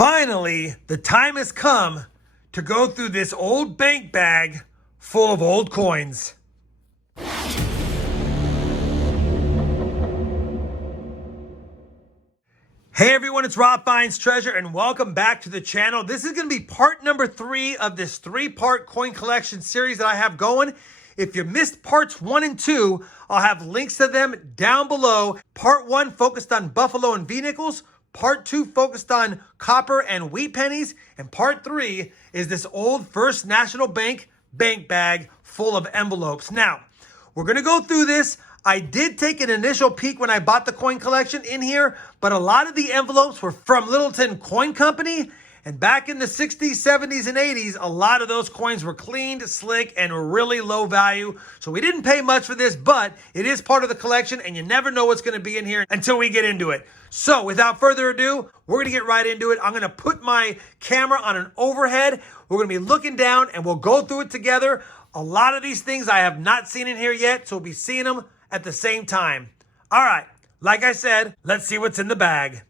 Finally, the time has come to go through this old bank bag full of old coins. Hey everyone, it's RobFindsTreasure and welcome back to the channel. This is going to be part number 3 of this 3-part coin collection series that I have going. If you missed parts 1 and 2, I'll have links to them down below. Part 1 focused on buffalo and V-nickels. Part 2 focused on copper and wheat pennies. And part 3 is this old First National Bank bag full of envelopes. Now, we're going to go through this. I did take an initial peek when I bought the coin collection in here, but a lot of the envelopes were from Littleton Coin Company. And back in the 60s, 70s, and 80s, a lot of those coins were cleaned, slick, and really low value. So we didn't pay much for this, but it is part of the collection, and you never know what's going to be in here until we get into it. So without further ado, we're going to get right into it. I'm going to put my camera on an overhead. We're going to be looking down, and we'll go through it together. A lot of these things I have not seen in here yet, so we'll be seeing them at the same time. All right, like I said, let's see what's in the bag.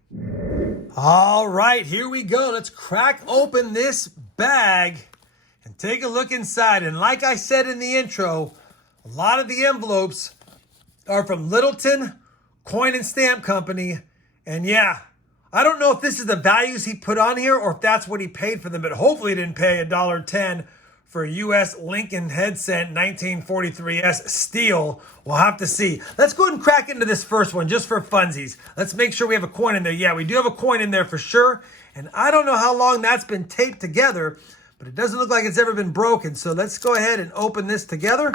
All right, here we go. Let's crack open this bag and take a look inside. And like I said in the intro, a lot of the envelopes are from Littleton Coin and Stamp Company. And yeah, I don't know if this is the values he put on here or if that's what he paid for them, but hopefully he didn't pay $1.10 for a U.S. Lincoln headset 1943S steel. We'll have to see. Let's go ahead and crack into this first one just for funsies. Let's make sure we have a coin in there. Yeah, we do have a coin in there for sure. And I don't know how long that's been taped together, but it doesn't look like it's ever been broken. So let's go ahead and open this together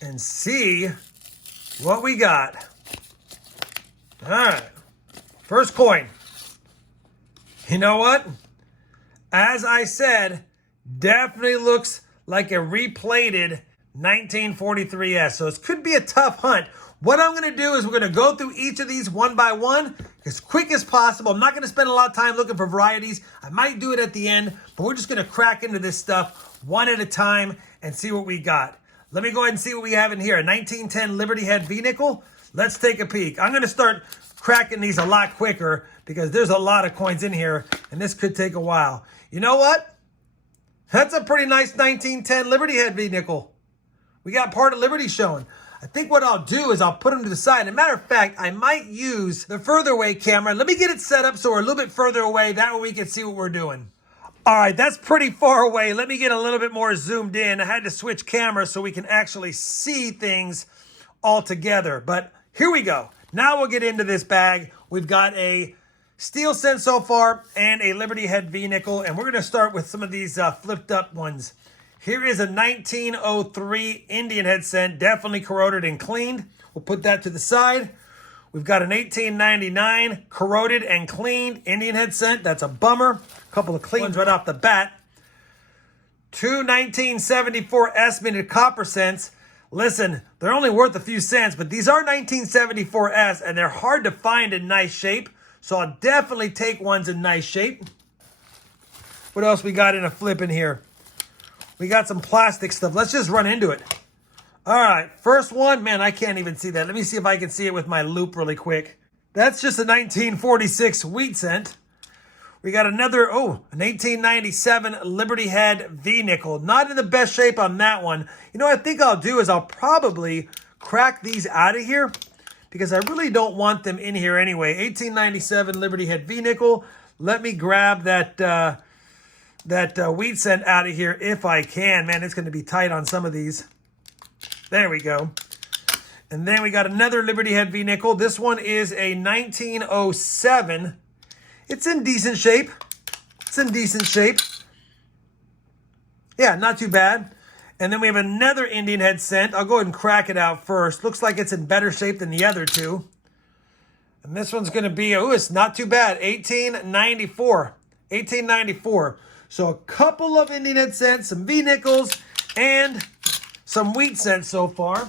and see what we got. All right, first coin. You know what? As I said, definitely looks like a replated 1943S. So this could be a tough hunt. What I'm going to do is we're going to go through each of these one by one as quick as possible. I'm not going to spend a lot of time looking for varieties. I might do it at the end, but we're just going to crack into this stuff one at a time and see what we got. Let me go ahead and see what we have in here. A 1910 Liberty Head V-nickel. Let's take a peek. I'm going to start cracking these a lot quicker because there's a lot of coins in here and this could take a while. You know what? That's a pretty nice 1910 Liberty Head V-nickel. We got part of Liberty showing. I think what I'll do is I'll put them to the side. As a matter of fact, I might use the further away camera. Let me get it set up so we're a little bit further away. That way we can see what we're doing. All right, that's pretty far away. Let me get a little bit more zoomed in. I had to switch cameras so we can actually see things all together. But here we go. Now we'll get into this bag. We've got a steel cent so far and a Liberty Head V-nickel. And we're going to start with some of these flipped up ones. Here is a 1903 Indian head cent, definitely corroded and cleaned. We'll put that to the side. We've got an 1899 corroded and cleaned Indian head cent. That's a bummer. A couple of clean ones right off the bat. 2 1974 S-minted copper cents. Listen, they're only worth a few cents, but these are 1974S and they're hard to find in nice shape. So I'll definitely take ones in nice shape. What else we got in a flip in here? We got some plastic stuff. Let's just run into it. All right, first one. Man, I can't even see that. Let me see if I can see it with my loop really quick. That's just a 1946 wheat cent. We got another, an 1897 Liberty Head V-nickel. Not in the best shape on that one. You know what I think I'll do is I'll probably crack these out of here because I really don't want them in here anyway. 1897 Liberty Head V-nickel. Let me grab that wheat cent out of here if I can. Man, it's going to be tight on some of these. There we go. And then we got another Liberty Head V-nickel. This one is a 1907. It's in decent shape. Yeah, not too bad. And then we have another Indian head cent. I'll go ahead and crack it out first. Looks like it's in better shape than the other two. And this one's going to be, it's not too bad. 1894. So a couple of Indian head cents, some V-nickels, and some wheat cents so far.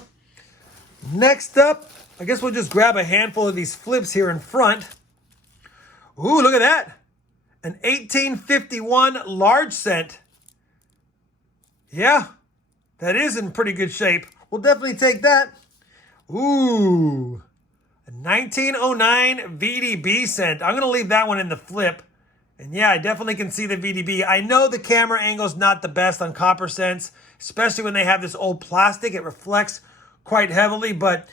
Next up, I guess we'll just grab a handful of these flips here in front. Ooh, look at that. An 1851 large cent. Yeah, that is in pretty good shape. We'll definitely take that. Ooh, a 1909 VDB cent. I'm going to leave that one in the flip. And yeah, I definitely can see the VDB. I know the camera angle's not the best on Copper Cents, especially when they have this old plastic. It reflects quite heavily, but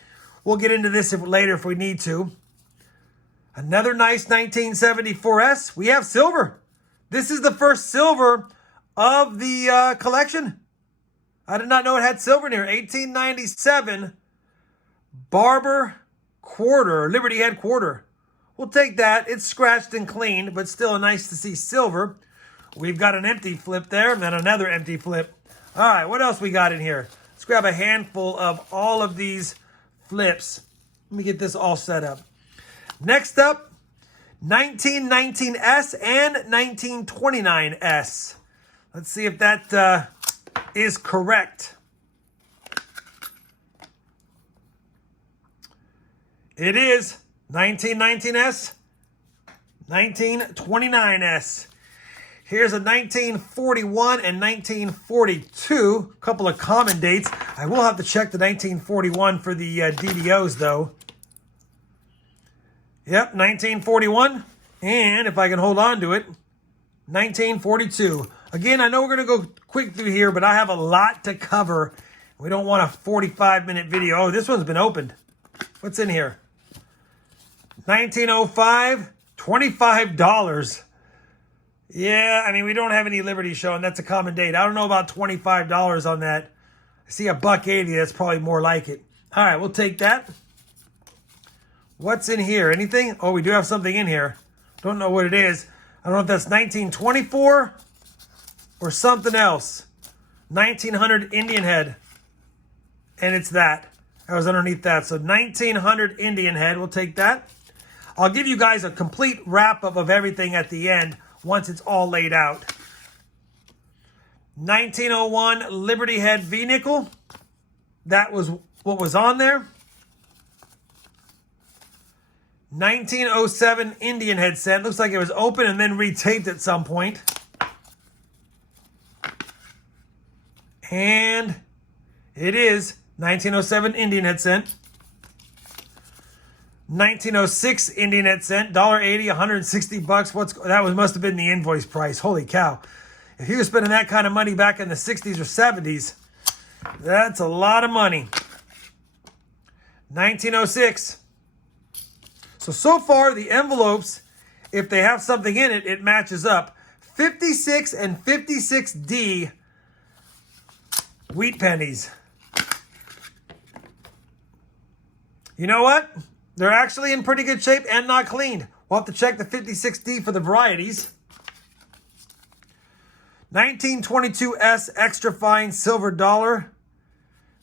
we'll get into this later if we need to. Another nice 1974S. We have silver. This is the first silver of the collection. I did not know it had silver in here. 1897 Barber quarter, Liberty Head quarter. We'll take that. It's scratched and cleaned, but still nice to see silver. We've got an empty flip there, and then another empty flip. All right, what else we got in here? Let's grab a handful of all of these flips. Let me get this all set up. Next up, 1919S and 1929S. Let's see if that is correct. It is 1919S, 1929S. Here's a 1941 and 1942. A couple of common dates. I will have to check the 1941 for the DDOs, though. Yep, 1941. And if I can hold on to it, 1942. Again, I know we're going to go quick through here, but I have a lot to cover. We don't want a 45-minute video. Oh, this one's been opened. What's in here? 1905, $25. Yeah, I mean, we don't have any Liberty showing. That's a common date. I don't know about $25 on that. I see $1.80. That's probably more like it. All right, we'll take that. What's in here? Anything? Oh, we do have something in here. Don't know what it is. I don't know if that's 1924 or something else. 1900 Indian head. And it's that. That was underneath that. So 1900 Indian head. We'll take that. I'll give you guys a complete wrap-up of everything at the end once it's all laid out. 1901 Liberty Head V-Nickel. That was what was on there. 1907 Indian Head set. Looks like it was open and then retaped at some point. And it is 1907 Indian Head cent. 1906 Indian Head cent. $1.80, $160. That must have been the invoice price. Holy cow. If you were spending that kind of money back in the 60s or 70s, that's a lot of money. 1906. So far, the envelopes, if they have something in it, it matches up. 56 and 56D wheat pennies. You know what? They're actually in pretty good shape and not cleaned. We'll have to check the 56D for the varieties. 1922S extra fine silver dollar.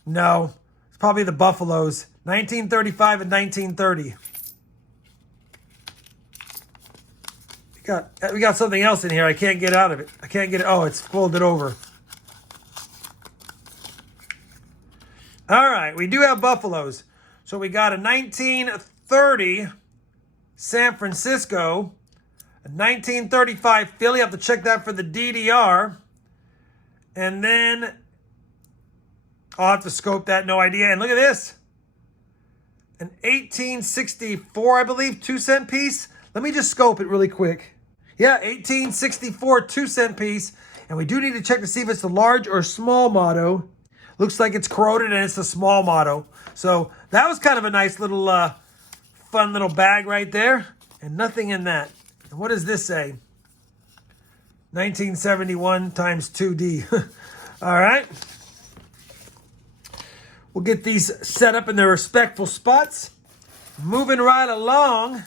No, it's probably the Buffaloes. 1935 and 1930. We got something else in here. I can't get out of it. I can't get it. Oh, it's folded over. All right, we do have Buffaloes. So we got a 1930 San Francisco, a 1935 Philly. I have to check that for the DDR. And then I'll have to scope that, no idea. And look at this. An 1864, I believe, 2-cent piece. Let me just scope it really quick. Yeah, 1864 2-cent piece. And we do need to check to see if it's the large or small motto. Looks like it's corroded and it's the small motto. So that was kind of a nice little fun little bag right there. And nothing in that. And what does this say? 1971 times 2D. All right. We'll get these set up in their respectful spots. Moving right along.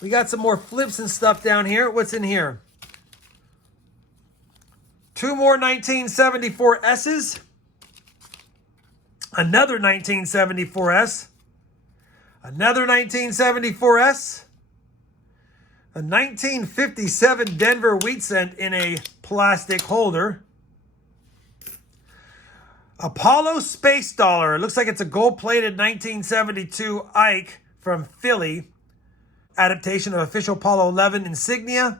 We got some more flips and stuff down here. What's in here? 2 more 1974 S's. Another 1974S. Another 1974S. A 1957 Denver wheat cent in a plastic holder. Apollo Space Dollar. It looks like it's a gold-plated 1972 Ike from Philly. Adaptation of official Apollo 11 insignia.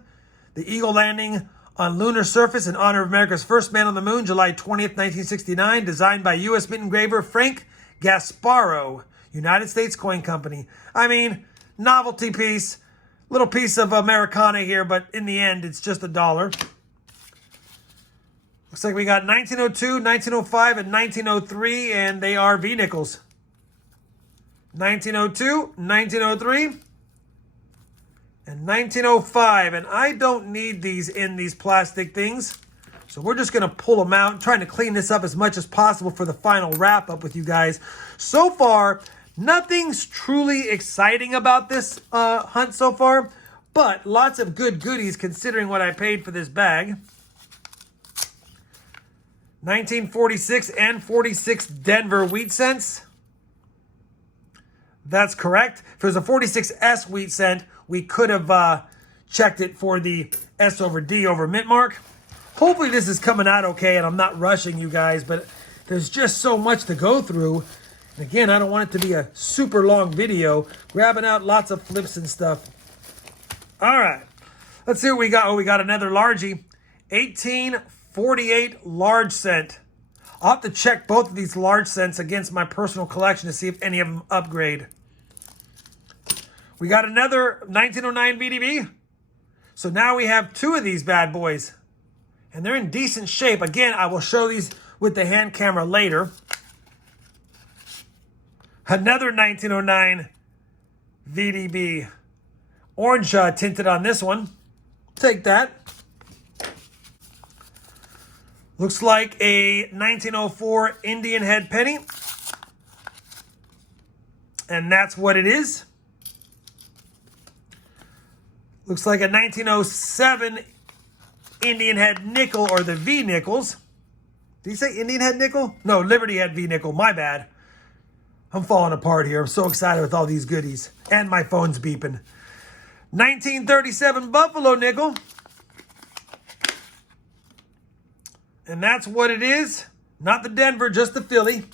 The Eagle landing on lunar surface in honor of America's first man on the moon, July 20th, 1969. Designed by U.S. mint engraver Frank Gasparo, United States Coin Company. I mean, novelty piece. Little piece of Americana here, but in the end, it's just $1. Looks like we got 1902, 1905, and 1903, and they are V-nickels. 1902, 1903, and 1905. And I don't need these in these plastic things. So we're just going to pull them out. I'm trying to clean this up as much as possible for the final wrap-up with you guys. So far, nothing's truly exciting about this hunt so far, but lots of good goodies considering what I paid for this bag. 1946 and 46 Denver wheat cents. That's correct. If it was a 46S wheat cent, we could have checked it for the S over D over mint mark. Hopefully this is coming out okay and I'm not rushing you guys, but there's just so much to go through. And again, I don't want it to be a super long video, grabbing out lots of flips and stuff. All right, let's see what we got. Oh, we got another largie, 1848 large cent. I'll have to check both of these large cents against my personal collection to see if any of them upgrade. We got another 1909 VDB. So now we have two of these bad boys. And they're in decent shape. Again, I will show these with the hand camera later. Another 1909 VDB. Orange tinted on this one. Take that. Looks like a 1904 Indian head penny. And that's what it is. Looks like a 1907 Indian head nickel, or the V nickels. Did you say Indian head nickel? No, Liberty head V nickel. My bad. I'm falling apart here. I'm so excited with all these goodies. And my phone's beeping. 1937 Buffalo nickel. And that's what it is. Not the Denver, just the Philly.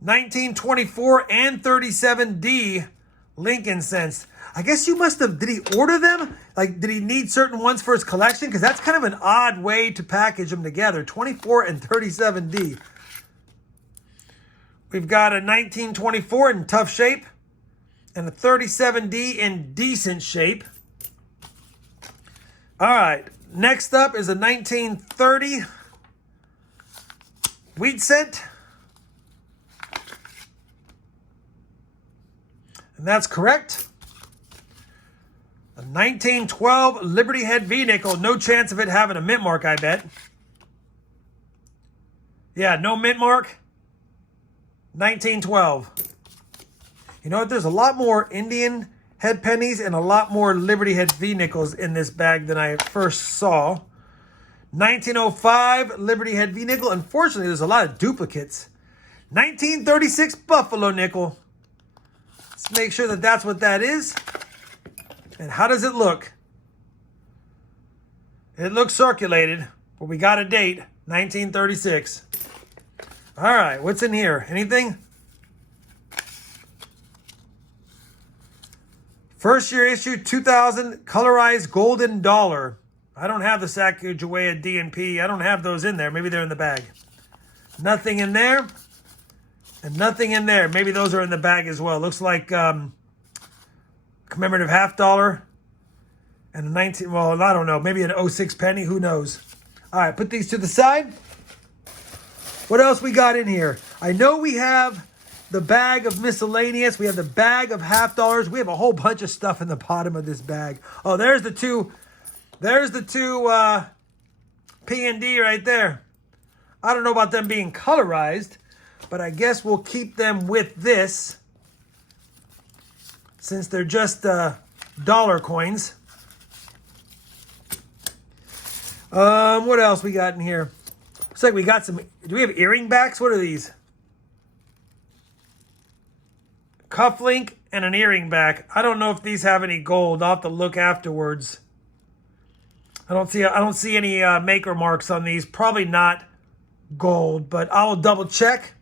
1924 and 37D Lincoln cents. I guess you must have, did he order them? Like, did he need certain ones for his collection? Because that's kind of an odd way to package them together. 24 and 37D. We've got a 1924 in tough shape. And a 37D in decent shape. All right. Next up is a 1930 wheat cent. And that's correct. A 1912 Liberty Head V-nickel. No chance of it having a mint mark, I bet. Yeah, no mint mark. 1912. You know what? There's a lot more Indian head pennies and a lot more Liberty Head V-nickels in this bag than I first saw. 1905 Liberty Head V-nickel. Unfortunately, there's a lot of duplicates. 1936 Buffalo nickel. Let's make sure that that's what that is. And how does it look? It looks circulated, but we got a date, 1936. All right, what's in here? Anything? First year issue, 2000, colorized golden dollar. I don't have the Sacagawea D&P. I don't have those in there. Maybe they're in the bag. Nothing in there. And nothing in there. Maybe those are in the bag as well. Looks like commemorative $50 and a 19, well, I don't know. Maybe an 06 penny. Who knows? All right, put these to the side. What else we got in here? I know we have the bag of miscellaneous. We have the bag of $50. We have a whole bunch of stuff in the bottom of this bag. Oh, there's the two. There's the two P&D right there. I don't know about them being colorized, but I guess we'll keep them with this since they're just dollar coins. What else we got in here? Looks like we got some. Do we have earring backs? What are these? Cufflink and an earring back. I don't know if these have any gold. I'll have to look afterwards. I don't see any maker marks on these. Probably not gold, but I will double check.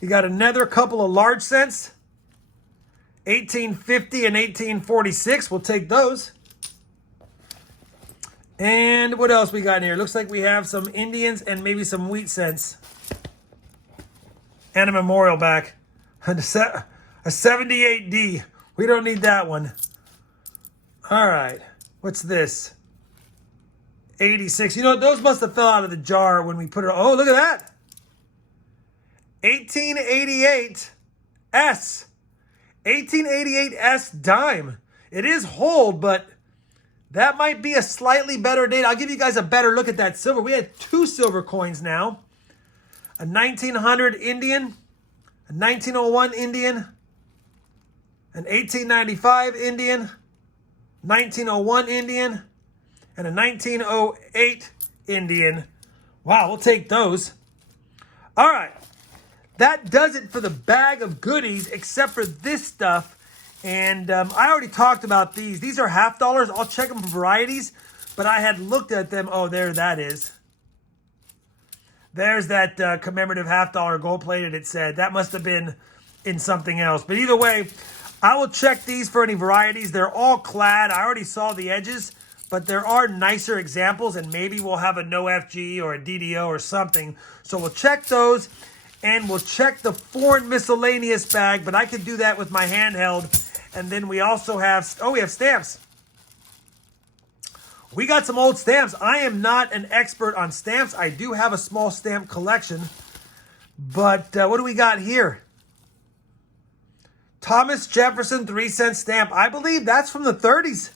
You got another couple of large cents. 1850 and 1846. We'll take those. And what else we got in here? Looks like we have some Indians and maybe some wheat cents. And a memorial back. A 78D. We don't need that one. All right. What's this? 86. You know, those must have fell out of the jar when we put it. Oh, look at that. 1888 S. 1888 S dime. It is hold, but that might be a slightly better date. I'll give you guys a better look at that silver. We had two silver coins now. A 1900 Indian, a 1901 Indian, an 1895 Indian, 1901 Indian, and a 1908 Indian. Wow, we'll take those. All right. That does it for the bag of goodies, except for this stuff. And I already talked about these. These are $half. I'll check them for varieties. But I had looked at them. Oh, there that is. There's that commemorative $half gold-plated, it said. That must have been in something else. But either way, I will check these for any varieties. They're all clad. I already saw the edges. But there are nicer examples. And maybe we'll have a no FG or a DDO or something. So we'll check those. And we'll check the foreign miscellaneous bag. But I could do that with my handheld. And then we also have, we have stamps. We got some old stamps. I am not an expert on stamps. I do have a small stamp collection. But what do we got here? Thomas Jefferson 3-cent stamp. I believe that's from the 30s.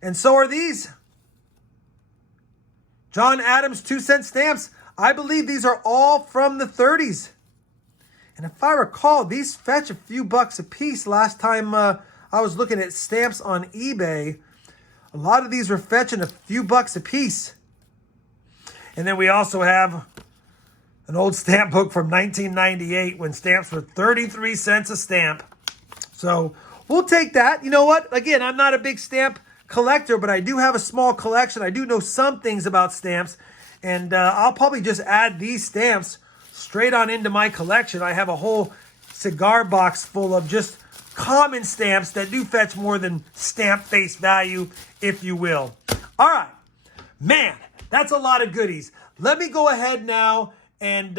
And so are these. John Adams 2-cent stamps. I believe these are all from the 30s. And if I recall, these fetch a few bucks a piece. Last time I was looking at stamps on eBay, a lot of these were fetching a few bucks a piece. And then we also have an old stamp book from 1998 when stamps were 33 cents a stamp. So we'll take that. You know what? Again, I'm not a big stamp collector, but I do have a small collection. I do know some things about stamps. And I'll probably just add these stamps straight on into my collection. I have a whole cigar box full of just common stamps that do fetch more than stamp face value, if you will. All right. Man, that's a lot of goodies. Let me go ahead now and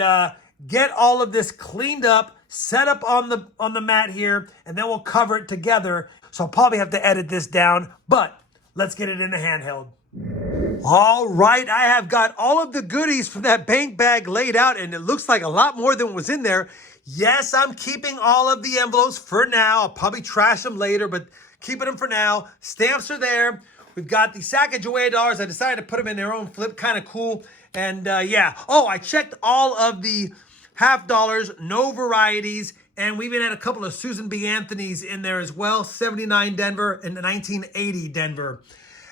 get all of this cleaned up, set up on the mat here, and then we'll cover it together. So I'll probably have to edit this down, but let's get it in the handheld. All right, I have got all of the goodies from that bank bag laid out, and it looks like a lot more than was in there. Yes, I'm keeping all of the envelopes for now. I'll probably trash them later, but keeping them for now. Stamps are there. We've got the Sacagawea dollars. I decided to put them in their own flip. Kind of cool. And yeah. Oh, I checked all of the $half, no varieties. And we even had a couple of Susan B. Anthony's in there as well. 79 Denver and the 1980 Denver.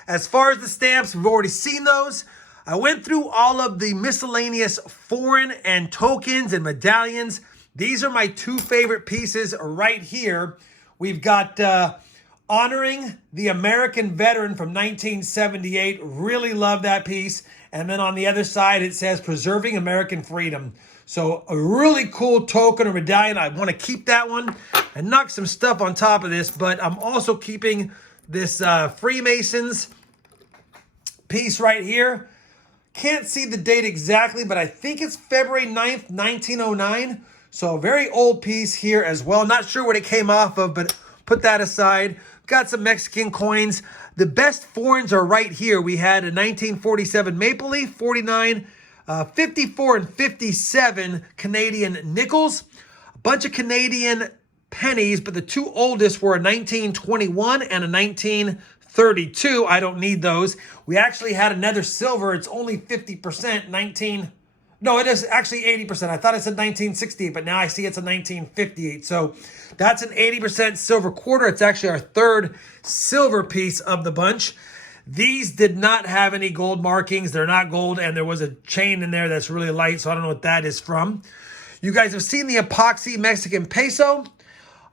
As far as the stamps, we've already seen those. I went through all of the miscellaneous foreign and tokens and medallions. These are my two favorite pieces right here. We've got honoring the American veteran from 1978. Really love that piece. And then on the other side, it says preserving American freedom. So a really cool token or medallion. I want to keep that one and knock some stuff on top of this. But I'm also keeping this Freemasons piece right here. Can't see the date exactly, but I think it's February 9th, 1909. So a very old piece here as well. Not sure what it came off of, but put that aside. Got some Mexican coins. The best foreigns are right here. We had a 1947 Maple Leaf, 49, 54, and 57 Canadian nickels. A bunch of Canadian pennies, but the two oldest were a 1921 and a 1932. I don't need those. We actually had another silver. It's only 50%, no, it is actually 80%. I thought it said 1968, but now I see it's a 1958. So that's an 80% silver quarter. It's actually our third silver piece of the bunch. These did not have any gold markings. They're not gold, and there was a chain in there that's really light, so I don't know what that is from. You guys have seen the epoxy Mexican peso.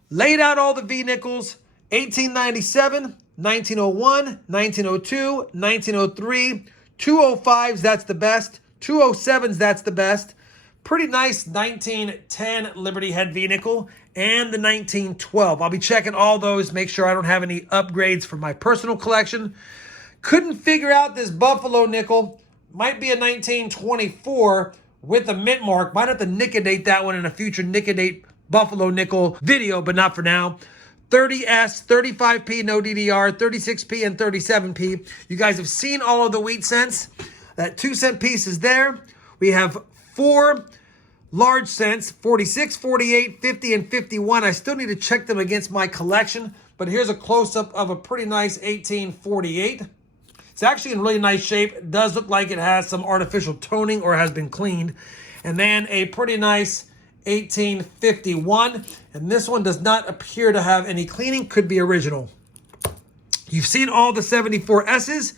Laid out all the V-nickels, 1897, 1901, 1902, 1903, 205s, that's the best. 207s, that's the best. Pretty nice 1910 Liberty Head V-nickel and the 1912. I'll be checking all those, make sure I don't have any upgrades for my personal collection. Couldn't figure out this Buffalo nickel. Might be a 1924 with a mint mark. Might have to nicodate that one in a future nicodate Buffalo nickel video, but not for now. 30S, 35P, no DDR, 36P, and 37P. You guys have seen all of the wheat cents. That 2-cent piece is there. We have 4 large cents, 46, 48, 50, and 51. I still need to check them against my collection, but here's a close-up of a pretty nice 1848. It's actually in really nice shape. It does look like it has some artificial toning or has been cleaned. And then a pretty nice 1851. And this one does not appear to have any cleaning. Could be original. You've seen all the 74S's.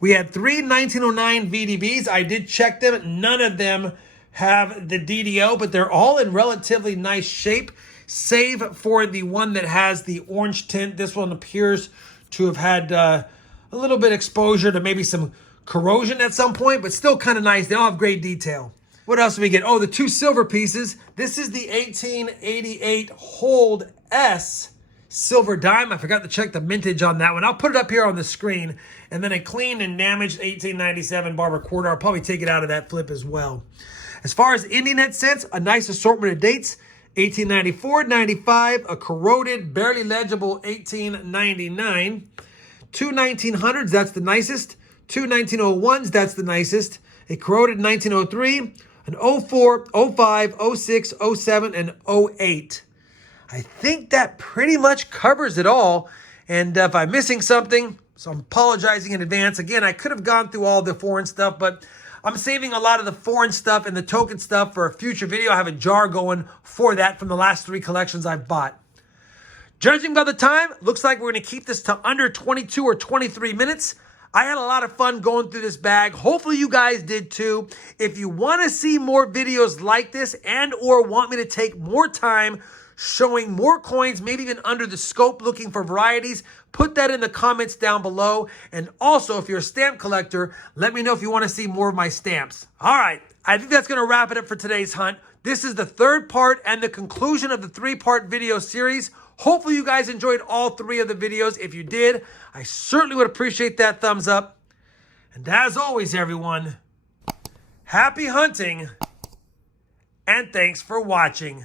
We had 3 1909 VDBs. I did check them. None of them have the DDO, but they're all in relatively nice shape, save for the one that has the orange tint. This one appears to have had a little bit exposure to maybe some corrosion at some point, but still kind of nice. They all have great detail. What else do we get? Oh, the 2 silver pieces. This is the 1888 Hold S silver dime. I forgot to check the mintage on that one. I'll put it up here on the screen. And then a cleaned and damaged 1897 Barber quarter. I'll probably take it out of that flip as well. As far as Indian head cents, a nice assortment of dates. 1894, 95, a corroded, barely legible 1899. 2 1900s, that's the nicest. 2 1901s, that's the nicest. A corroded 1903, an 04, 05, 06, 07, and 08. I think that pretty much covers it all. And if I'm missing something, so I'm apologizing in advance. Again, I could have gone through all the foreign stuff, but I'm saving a lot of the foreign stuff and the token stuff for a future video. I have a jar going for that from the last 3 collections I've bought. Judging by the time, looks like we're going to keep this to under 22 or 23 minutes. I had a lot of fun going through this bag. Hopefully you guys did too. If you want to see more videos like this and or want me to take more time showing more coins, maybe even under the scope looking for varieties, put that in the comments down below. And also, if you're a stamp collector, let me know if you want to see more of my stamps. All right, I think that's going to wrap it up for today's hunt. This is the 3rd part and the conclusion of the 3-part video series. Hopefully you guys enjoyed all 3 of the videos. If you did, I certainly would appreciate that thumbs up. And as always, everyone, happy hunting and thanks for watching.